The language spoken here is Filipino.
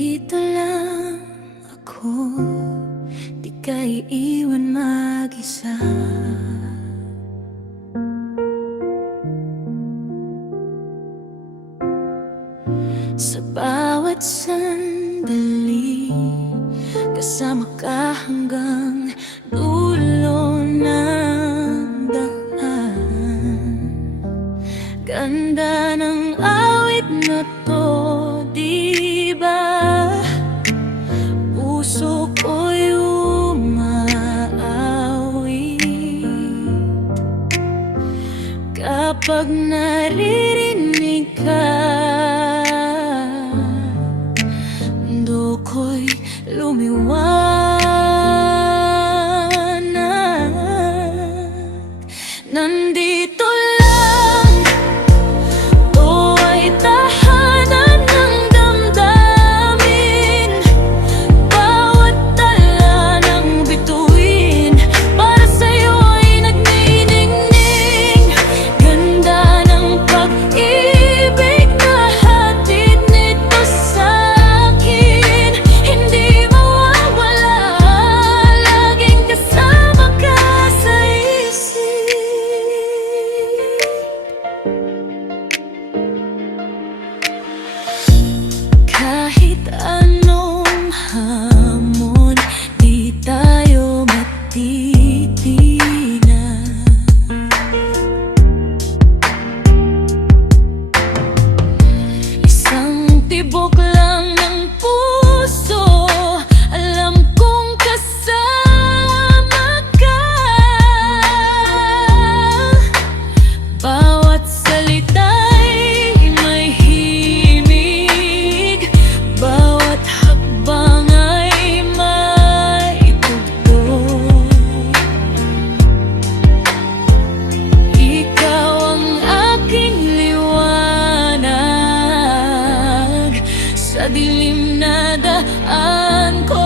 Nandito lang ako, di ka iiwan mag-isa. Sa bawat sandali, kasama ka hanggang dulo ng daan. Ganda ng awit na to, di ba? Puso ko'y umaawit kapag naririnig ka. Mundo ko'y lumiwanag. Nandito lang, to ay tahanan ng damdamin. Bawat tala ng bituin para sa'yo ay nagniningning. Ganda ng pag-ibig na hatid nito sa'kin, hindi mawawala, laging kasama ka sa isip. Kahit anong hamon, di tayo matitinag. Isang tibok lang ng puso, alam kong kasama ka. Bawat salita'y may himig, bawat hakbang ay may tugtog. Ikaw ang aking liwanag sa dilim na daan ko.